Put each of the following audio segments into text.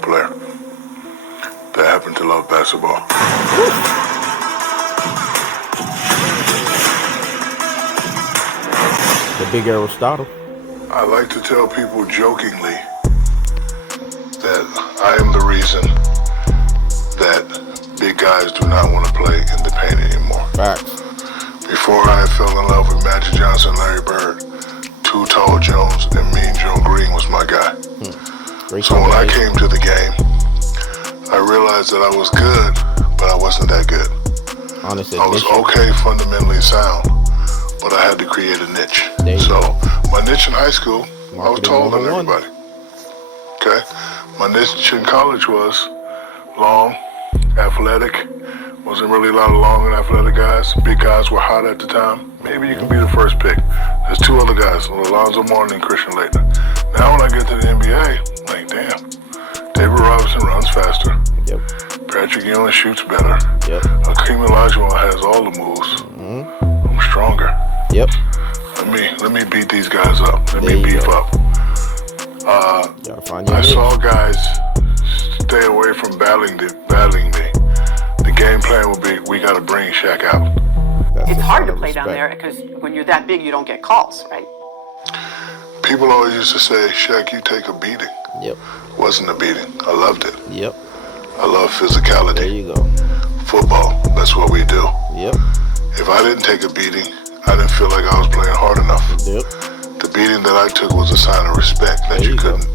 player that happened to love basketball. The big Aristotle. I like to tell people jokingly that I am the reason that big guys do not want to play in the paint anymore. Facts. Before I fell in love with Magic Johnson, Larry Bird, Too Tall Jones, and Mean Joe Green was my guy. So when I came to the game, I realized that I was good, but I wasn't that good. Honestly, I was okay, fundamentally sound, but I had to create a niche. So my niche in high school, I was taller than everybody. Okay? My niche in college was long, athletic. Wasn't really a lot of long and athletic guys. Big guys were hot at the time. Maybe you can be the first pick. There's two other guys, Alonzo Mourning and Christian Laettner. Now when I get to the NBA, like damn, David Robinson runs faster. Yep. Patrick Ewing shoots better. Yep. Hakeem Olajuwon has all the moves. I'm stronger. Yep. Let me beat these guys up. Let me beef up. I saw guys stay away from battling me. The game plan would be, we got to bring Shaq out. It's hard to play down there because when you're that big, you don't get calls, right? People always used to say, Shaq, you take a beating. Yep. Wasn't a beating. I loved it. Yep. I love physicality. There you go. Football, that's what we do. Yep. If I didn't take a beating, I didn't feel like I was playing hard enough. Yep. The beating that I took was a sign of respect that you couldn't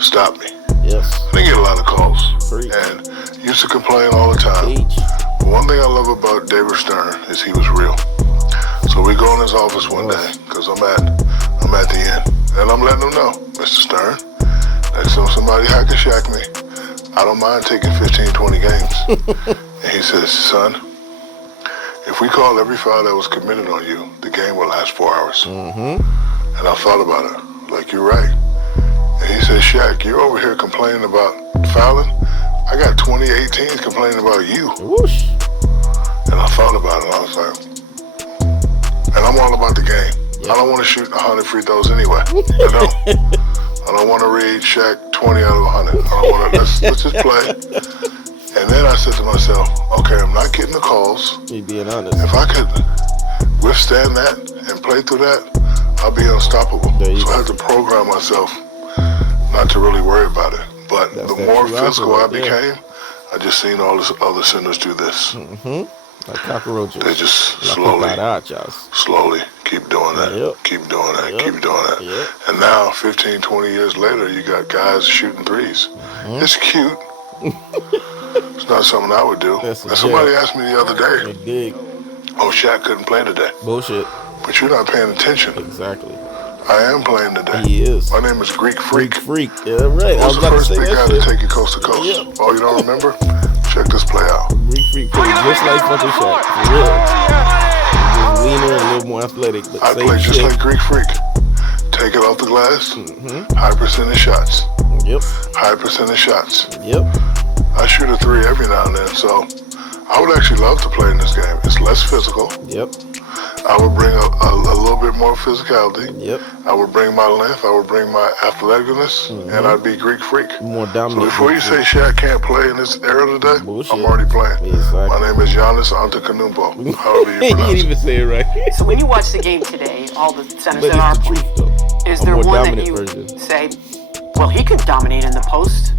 stop me. Yes. I didn't get a lot of calls. Preach. And used to complain all the time. But one thing I love about David Stern is he was real. So we go in his office one day, because I'm at the end, and I'm letting him know, Mr. Stern, next time somebody hack a Shaq me, I don't mind taking 15, 20 games. And he says, son, if we call every foul that was committed on you, the game will last 4 hours. And I thought about it, like, you're right. And he said, Shaq, you're over here complaining about fouling. I got 2018s complaining about you. Whoosh. And I thought about it, I was like, and I'm all about the game. Yep. I don't want to shoot 100 free throws anyway. I don't want to read Shaq 20 out of 100. I don't want to, let's just play. And then I said to myself, okay, I'm not getting the calls. You being honest. If I could withstand that and play through that, I'll be unstoppable. So I had to program myself not to really worry about it. But the more physical I became, I just seen all these other centers do this. Like cockroaches. They just slowly keep doing that, keep doing that, keep doing that. And now, 15, 20 years later, you got guys shooting threes. It's cute. It's not something I would do. And somebody asked me the other day, oh, Shaq couldn't play today. Bullshit. But you're not paying attention. Exactly. I am playing today. He is. My name is Greek Freak. Freak. Yeah, right. I was the first big guy to take it coast to coast. Yep. Oh, you don't remember? Check this play out. Greek Freak plays just like fucking Shaq. For real. Just leaner and a little more athletic. But I play just like Greek Freak. Take it off the glass. High percentage shots. Yep. High percentage shots. Yep. I shoot a three every now and then, so I would actually love to play in this game. It's less physical. Yep. I would bring a little bit more physicality. Yep. I would bring my length. I would bring my athleticness, and I'd be Greek Freak. More dominant. So before you say Shaq can't play in this era today, bullshit. I'm already playing. Exactly. My name is Giannis Antetokounmpo. However you He pronounce didn't even say it right. So when you watch the game today, all the centers But that are it's the playing, truth, though. is there one that you version. say, well, he could dominate in the post?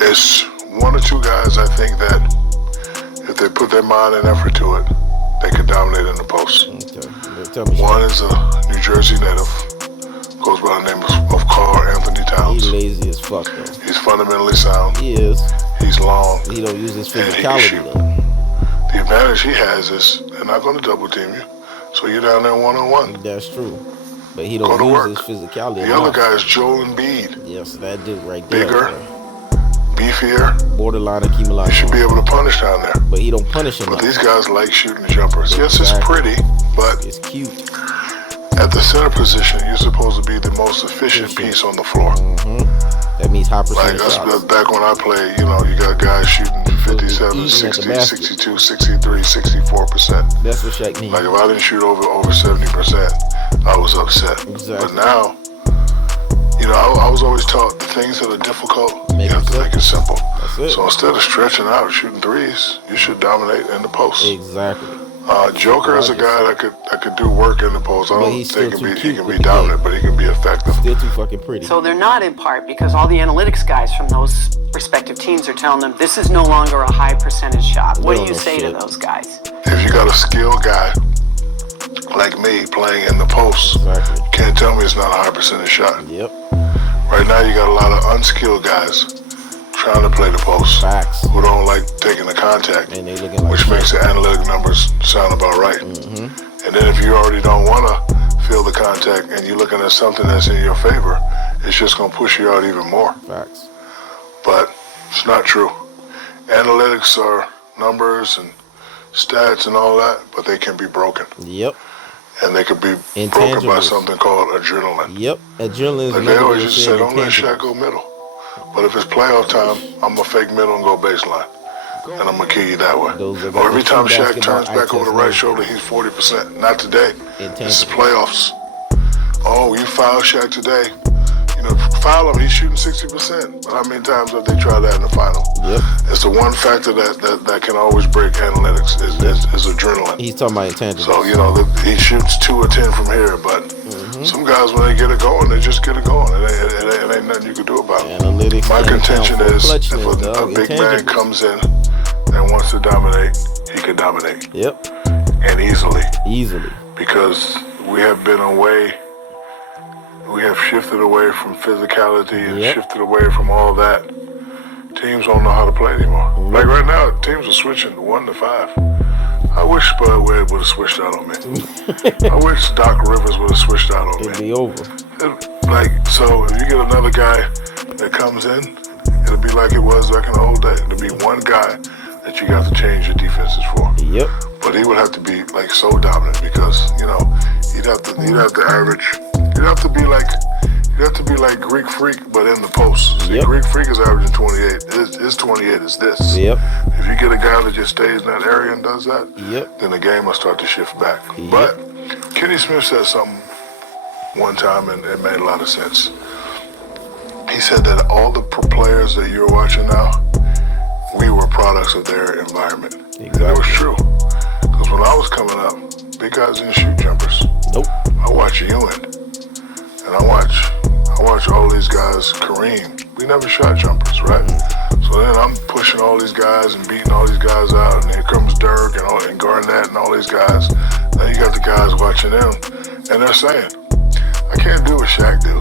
It's one or two guys I think that if they put their mind and effort to it, they could dominate in the post. Okay. Tell me, one is a New Jersey native, goes by the name of Carl Anthony Towns. He's lazy as fuck, though. He's fundamentally sound. He is. He's long. He don't use his physicality, though. The advantage he has is they're not going to double team you, so you're down there one-on-one. That's true. But he don't use his physicality. The other guy is Joel Embiid. Yes, that dude right there. Bigger, beefier. Borderline Hakeem Olajuwon. You should be able to punish down there. But he don't punish him. But these guys like shooting jumpers. Yes, it's pretty, but it's cute. At the center position, you're supposed to be the most efficient piece on the floor. That means high percentage shots. Like back when I played, you know, you got guys shooting 57, 60, 62, 63, 64%. That's what Shaq means. Like if I didn't shoot over 70%, I was upset. Exactly. But now, You know, I was always taught the things that are difficult, you have to make it simple. That's it. So instead of stretching out, shooting threes, you should dominate in the post. Exactly. Joker is a guy that could do work in the post. I don't think he can be dominant, but he can be effective. Still too fucking pretty. So they're not in part because all the analytics guys from those respective teams are telling them this is no longer a high percentage shot. What do you say to those guys? If you got a skilled guy like me playing in the post, can't tell me it's not a high percentage shot. Yep. Right now you got a lot of unskilled guys trying to play the post. Facts. Who don't like taking the contact, and they looking like which makes the analytic numbers sound about right. Mm-hmm. And then if you already don't want to feel the contact and you're looking at something that's in your favor, it's just going to push you out even more. Facts. But it's not true. Analytics are numbers and stats and all that, but they can be broken. Yep. And they could be broken by something called adrenaline. Yep. Adrenaline is like they always used to say, don't let Shaq go middle. But if it's playoff time, I'm going to fake middle and go baseline. And I'm going to kill you that way. Or every time Shaq turns back over the right shoulder, he's 40%. Not today. This is playoffs. Oh, you foul Shaq today. You know, foul him, he's shooting 60%. But how many times have they tried that in the final? Yep. It's the one factor that can always break analytics is adrenaline. He's talking about intangibles. So, you know, he shoots 2 or 10 from here, but some guys, when they get it going, they just get it going. It ain't nothing you can do about it. Analytics. My contention is if a big man comes in and wants to dominate, he can dominate. Yep. And easily. Easily. Because we have shifted away from physicality and shifted away from all that. Teams don't know how to play anymore. Like right now, teams are switching 1 to 5. I wish Spud Webb would have switched out on me. I wish Doc Rivers would have switched out on me. It'd be over. So if you get another guy that comes in, it'll be like it was back in the old days. It'll be one guy that you got to change your defenses for. Yep. But he would have to be like so dominant because, you know, he'd have to average. You'd have to be like Greek Freak, but in the post. See, Greek Freak is averaging 28. His 28 is this. Yep. If you get a guy that just stays in that area and does that, then the game will start to shift back. But Kenny Smith said something one time, and it made a lot of sense. He said that all the players that you're watching now, we were products of their environment. Exactly. And it was true. Because when I was coming up, big guys didn't shoot jumpers. Nope. I watch Ewing. And I watch all these guys, Kareem. We never shot jumpers, right? So then I'm pushing all these guys and beating all these guys out, and here comes Dirk and Garnett and all these guys. Now you got the guys watching them, and they're saying, I can't do what Shaq do.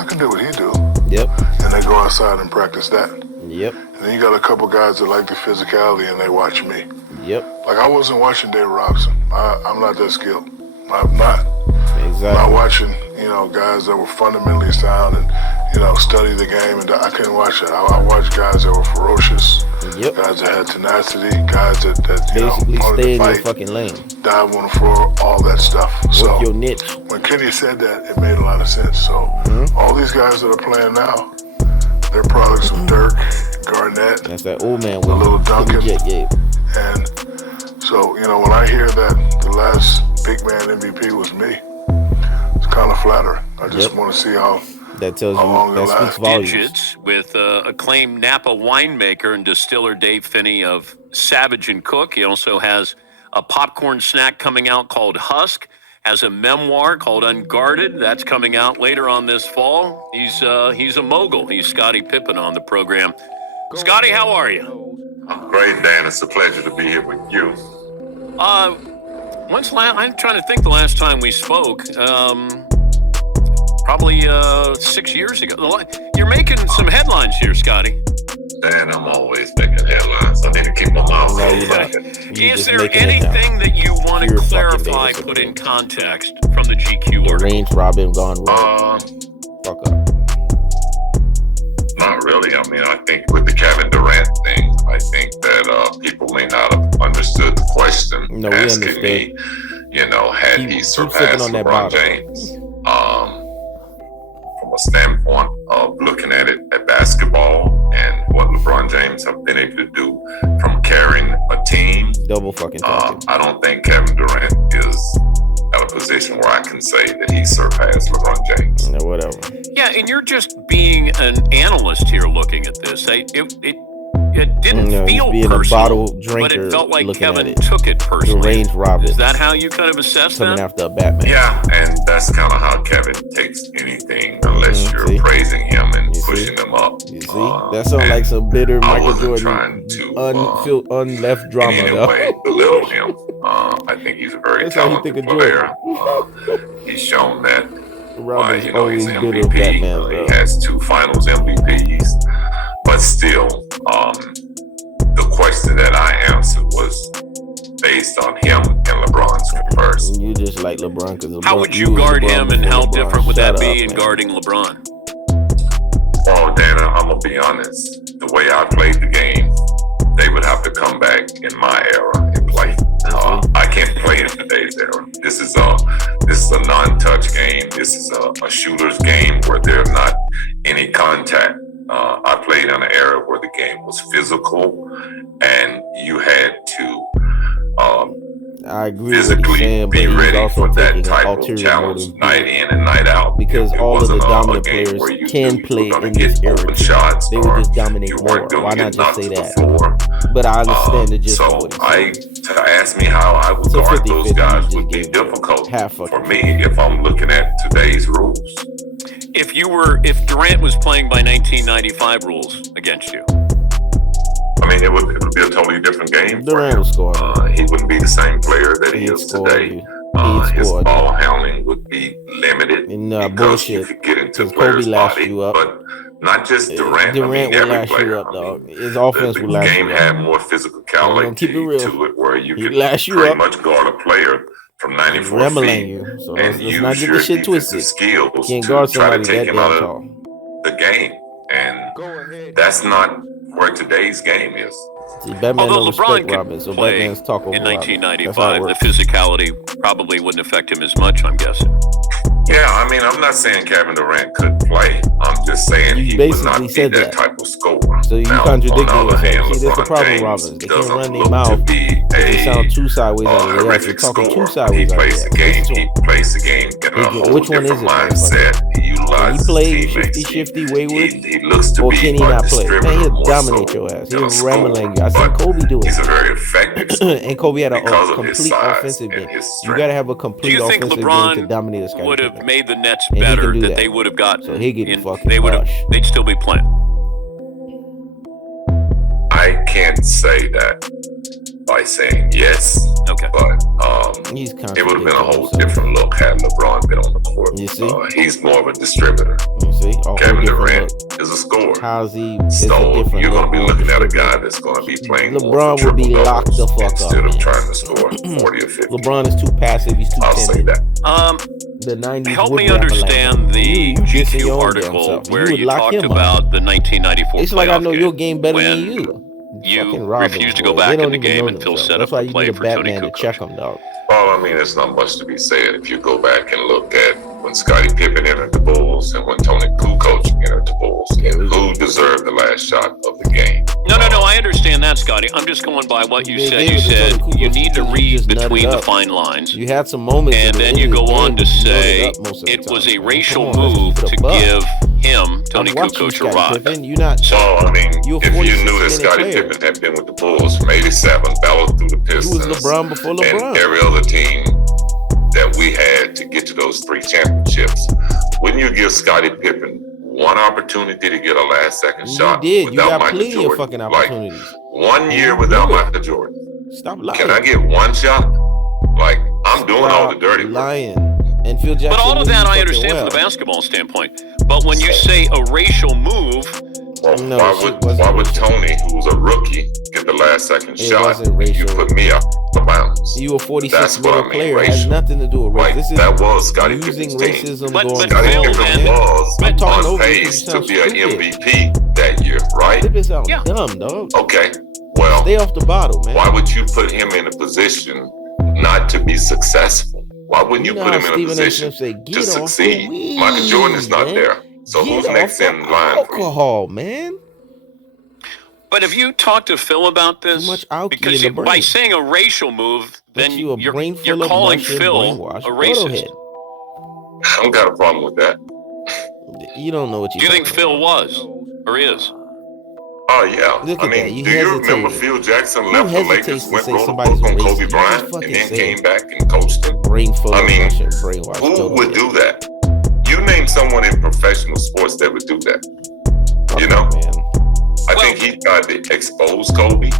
I can do what he do. Yep. And they go outside and practice that. Yep. And then you got a couple guys that like the physicality, and they watch me. Yep. Like I wasn't watching David Robinson. I'm not that skilled. I'm not. Exactly. I'm not watching, you know, guys that were fundamentally sound and, you know, study the game, and I couldn't watch that. I watched guys that were ferocious, guys that had tenacity, guys that you basically know, wanted stay to in fight, your fucking lane, dive on the floor, all that stuff. Work your niche. When Kenny said that, it made a lot of sense. So all these guys that are playing now, they're products of Dirk, Garnett, that's that old man with a little Duncan, and so, you know, when I hear that the last big man MVP was me, it's kind of flattering. I just want to see how that tells how you long that speaks volumes. Digits with acclaimed Napa winemaker and distiller Dave Finney of Savage and Cook. He also has a popcorn snack coming out called Husk. Has a memoir called Unguarded. That's coming out later on this fall. He's a mogul. He's Scottie Pippen on the program. Scottie, how are you? I'm great, Dan. It's a pleasure to be here with you. I'm trying to think the last time we spoke. Probably 6 years ago. You're making some headlines here, Scottie. Dan, I'm always making headlines. I need to keep my mouth closed. Is there anything that you want to clarify, put in context from the GQ order? Range Robin gone wrong. Fuck up. Not really. I mean, I think with the Kevin Durant thing, I think that people may not have understood the question asking me, you know, had he surpassed LeBron James? From a standpoint of looking at it at basketball and what LeBron James have been able to do from carrying a team. Double fucking talking. I don't think Kevin Durant is at a position where I can say that he surpassed LeBron James. No, whatever. Yeah, and you're just being an analyst here looking at this. It didn't feel personal, but it felt like Kevin took it personally. Is that how you kind of assess that? After a Batman. Yeah, and that's kind of how Kevin takes anything, unless you're praising him and pushing him up. You see, that sounds like some bitter Michael Jordan unleft drama. In any way belittle him. I think he's a very talented player. He's shown that. He's an MVP. He has 2 Finals MVPs, but still, the question that I answered was based on him and LeBron's comparison. You just like LeBron because how would you guard him, and how different would that be in guarding LeBron? Well, Dana, I'm gonna be honest. The way I played the game, they would have to come back in my era and play. I can't play in today's era. This is a non-touch game. This is a shooter's game where there's not any contact. I played in an era where the game was physical, and you had to I agree physically be ready for that type of challenge night in and night out. Because all of the dominant players can play in this era. They would just dominate more. Why not just say that? But I understand the gist of what to ask me how I would guard those guys would be difficult for me if I'm looking at today's rules. If Durant was playing by 1995 rules against you, I mean, it would be a totally different game. Durant would score. He wouldn't be the same player that he is today. His ball handling would be limited because you could get into players' body, but not just Durant. Durant will lash you up, dog. His offense will lash you up. The game had more physicality to it, where you could pretty much guard a player from 94 feet so and use your defensive skills to try to take him out of the game. And that's not where today's game is. See, Batman although don't LeBron respect Robin, so play Batman's talk over in Robin. 1995, the physicality probably wouldn't affect him as much, I'm guessing. Yeah, I mean, I'm not saying Kevin Durant couldn't play. I'm just saying he would not be that type of scorer. So you contradicting yourself. See, that's the problem, Robin. They can't run their mouth. They sound too sideways out of horrific talking scorer. too sideways He out plays the game. He plays the game in a whole which one is different it, mindset. He utilizes play teammates. shifty, wayward, he looks to or be can he not play? Man, he'll dominate so your ass. He'll rameling you. I seen Kobe do it. He's a very effective and Kobe had a complete size offensive game. his You gotta have a complete offensive game to dominate a Scottie would have Pippen. made the Nets better that they would have gotten. So he'd get fucking they'd still be playing. I can't say that by saying yes. Okay. But it would have been a whole different look had LeBron been on the court. You see? He's more of a distributor. You see? Kevin Durant is a scorer. How's he? So you're going to be looking at a guy that's going to be playing LeBron would be locked the fuck up instead of trying to score 40 or 50. LeBron is too passive. He's too I'll say that. The 90s help me understand the GQ article where you talked about the 1994 It's like I know your game better than you. You refused to go back in the game until set up a play for Tony Kukoc. Check him, dog. Well, I mean, there's not much to be said. If you go back and look at when Scottie Pippen entered the Bulls and when Tony Kukoc entered the Bulls, and who deserved the last shot of the game. No, I understand that, Scotty. I'm just going by what you said. You said you need to read between the fine lines. You had some moments, and then you go on to say it was a racial move to give him, Tony Kukoc, a rod. So, I mean, if you knew that Scottie Pippen had been with the Bulls from '87, battled through the Pistons, he was LeBron before LeBron, and every other team that we had to get to those 3 championships, wouldn't you give Scottie Pippen one opportunity to get a last-second shot without Michael Jordan? Fucking opportunities. Like 1 year without Michael Jordan. Stop lying. Can I get one shot? Like, I'm doing all the dirty work. Lying. And Phil Jackson. But all of that I understand from the basketball standpoint. But when you say a racial move, well, why would Tony, who's a rookie, get the last-second shot? You put me out of bounds. You a 46-year-old player. It has nothing to do with race. This is that was Scottie using Pippen's racism. But Scottie Pippen was on pace to be an MVP that year, right? Pippen sounds dumb, dog. Okay, well, stay off the bottle, man. Why would you put him in a position not to be successful? Why wouldn't you put him in a position to succeed? Michael Jordan is not there. So who's next in line? Alcohol, man. But have you talked to Phil about this? Because by saying a racial move, then you're calling Phil a racist. I don't got a problem with that. You don't know what Do you think Phil was or is? Oh, yeah. Look I at mean, that. You do you remember hesitated. Phil Jackson Who left the hesitates Lakers, to went say wrote a somebody's book on racist? Kobe You just Bryant, fucking and then say came it. back and coached him? Brain full I of mean, brainwashed. who would do that? You name someone in professional sports that would do that. You know? Man. I think he tried to expose Kobe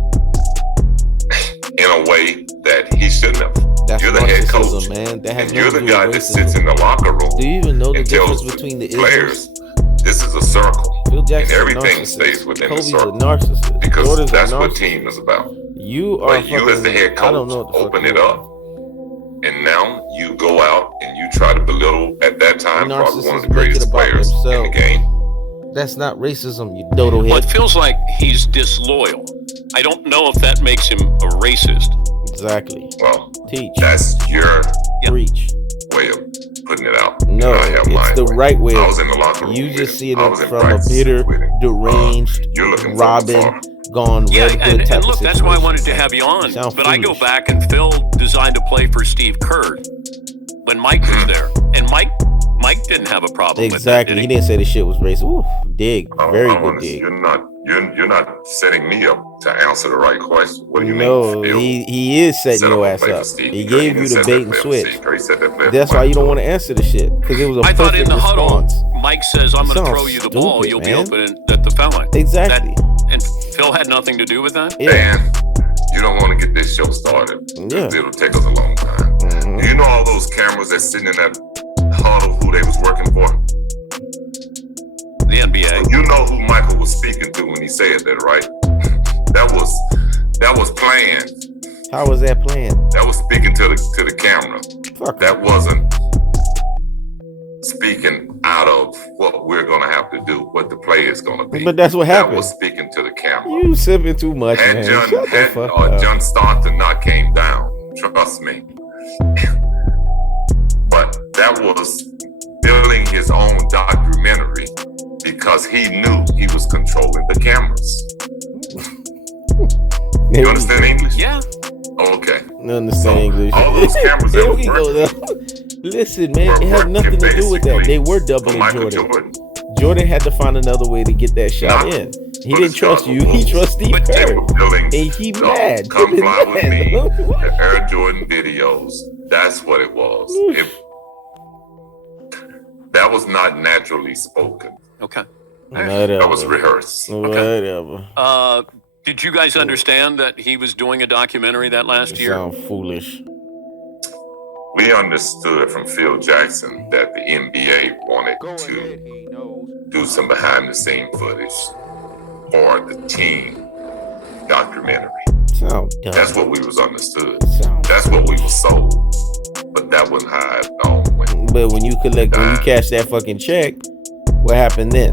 in a way that he shouldn't have. That's You're the head narcissism, coach, man. That has and you're nothing the to do guy with that racism. sits in the locker room. Do you even know the and difference tells between the players, isms? this is a circle, Phil and Jackson's a everything narcissist. stays within Kobe's the circle. a narcissist. Because Jordan's a that's what narcissist. team is about. You are But you as the head I don't coach, know what the fuck open you it are. up. And now you go out and you try to belittle, at that time, probably one of the Narcissists make it greatest about players in the themselves. game. That's not racism, you dodo Well, head. it feels like he's disloyal. I don't know if that makes him a racist. Exactly. Well, Teach. that's your Preach. way of putting it out. No, I have it's mine. the right way. I was in the locker room You with just him. see it I was in from a practice bitter, with him. deranged, You're looking Robin, far. gone Yeah, Red Hood type and look, of that's why I situation. wanted to have you on. Sound But I go foolish. back, and Phil designed a play for Steve Kerr when Mike was there, and Mike didn't have a problem Exactly. with He that, did didn't say the shit was racist. Ooh, dig. Very good dig. You're not setting me up to answer the right question. What do you No, mean? Phil he is setting set your a ass play for up. Steve He Kerr. gave didn't you the set bait that and play for switch. Steve Kerr. He set that play for That's why Mike. you don't want to answer the shit, because it was a I thought in perfect the huddle, response. Mike says, I'm going to Sounds throw you the ball. stupid, You'll man. be open at the foul line. Exactly. And Phil had nothing to do with that? Yeah. Man, you don't want to get this show started. Yeah. It'll take us a long time. Mhm. Do you know all those cameras that's sitting in that huddle, who they was working for? The NBA. You know who Michael was speaking to when he said that, right? That was planned. How was that planned? That was speaking to the camera. Fuck. That wasn't speaking out of what we're gonna have to do, what the play is gonna be. But that's what That happened. was speaking to the camera. You sipping too much, Had man. John, Shut the had fuck up. John Staunton not came down, trust me. But that was building his own documentary because he knew he was controlling the cameras. You understand English? Yeah. Okay. I understand English. All those cameras that Here was we go, working, though. Listen, man, it had working nothing to do with that. They were for doubling Michael Jordan. Jordan had to find another way to get that shot Nah. in. He But didn't it's trust not you. He trusts Steve But They Kerr. were building And he mad. Come He Fly With mad. Me, the Air Jordan videos. That's what it was. That was not naturally spoken. Okay. Whatever. That was rehearsed. Whatever. Did you guys understand that he was doing a documentary that last You year? sound foolish. We understood from Phil Jackson that the NBA wanted to do some behind the scene footage or the team documentary. Sound dumb. That's what we was understood. Sound That's what we was sold. But that wasn't how it all went. But when you cash that fucking check, what happened then?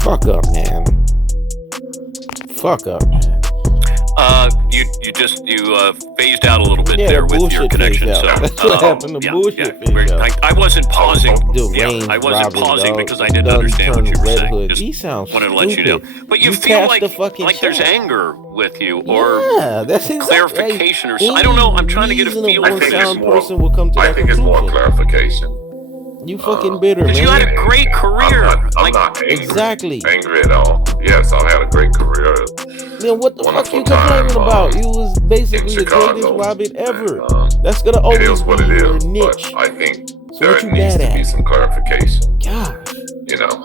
Fuck up, man. Fuck up, man. You phased out a little bit Yeah, there the with your bullshit connection. phased So out. That's what happened. The bullshit phased out. I wasn't pausing. Deranged I wasn't Robin, pausing dog. because I didn't Done understand what turned you were Red saying. Hood. Just He sounds wanted to let you know. stupid. But you You feel cashed the fucking there's check. anger with you, or Yeah, that's exactly. clarification or something. I don't know. I'm trying to get a feel I for think this. it's sound more, person will come to I that think it's more conclusion. clarification. You fucking bitter, Because man. you had a great career. I'm not angry, Exactly. angry at all. Yes, I've had a great career. Then what the fuck Wonderful you complaining time, about? You was basically in the Chicago. greatest Robin ever. And, That's gonna it always is what be it your is. niche. But I think So there what you needs mad to be at? some clarification, God,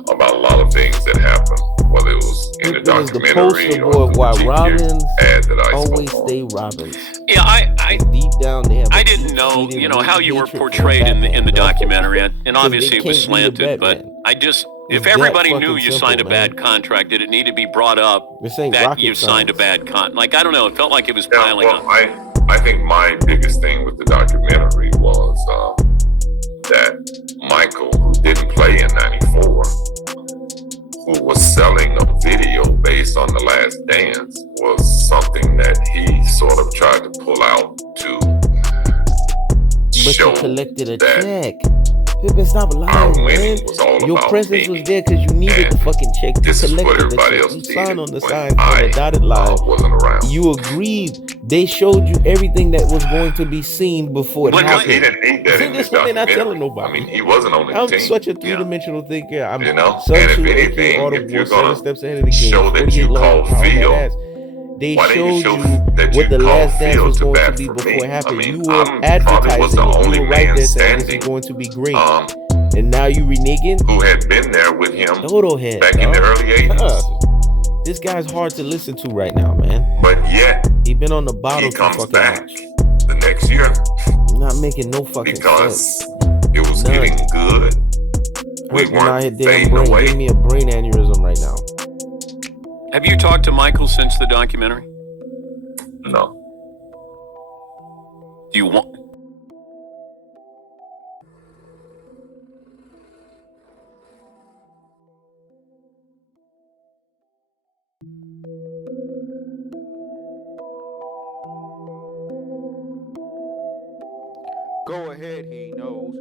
about a lot of things that happened, whether it was in the it was the documentary poster or boy the why GQ Robins ad that I always spoke on. stay Robins. Yeah, I Deep down, they have. I a didn't deep know, seated how you were hatred for portrayed in the Batman, dog. documentary, and obviously it was can't be a slanted. But Batman. I just, It's if that everybody fucking knew you simple, signed a man. bad contract, did it need to be brought up This ain't that rocket you signed a science. bad contract? Like, I don't know. It felt like it was Yeah, piling well, up. I think my biggest thing with the documentary was that Michael, who didn't play in '94, who was selling a video based on The Last Dance, was something that he sort of tried to pull out to But show you collected a that check. Pippen, stop lying, man. winning was all Your about presence me. was there because you needed the fucking check. You This is what collected the everybody check. else You did signed on the when sign on the dotted line. wasn't around. You agreed. They showed you everything that was going to be seen before it happened. He didn't need that See, in this his one they're not documentary. telling nobody. I mean, he wasn't on the I'm team. such a three-dimensional thinker. I'm You know? Sun And if Tzu, anything, aka Art if of you're War, 7 gonna steps ahead of the game. show that 48 you laws call of power, Phil, that ass. They why didn't you showed show you that what you the called last dance Phil was to going to bat be for before me? it happened. I mean, You were probably was advertising the it. only You were right man there saying this is standing, going to be great. And now you reneging? who had been there with him Dodo head, back in the early 80s. This guy's hard to listen to right now, man. But yet, he been on the bottle he too comes fucking back much. the next year. Not making no fucking because sense. It was getting good. We weren't fading away. Give me a brain aneurysm right now. Have you talked to Michael since the documentary? No. Do you want? Go ahead, he knows.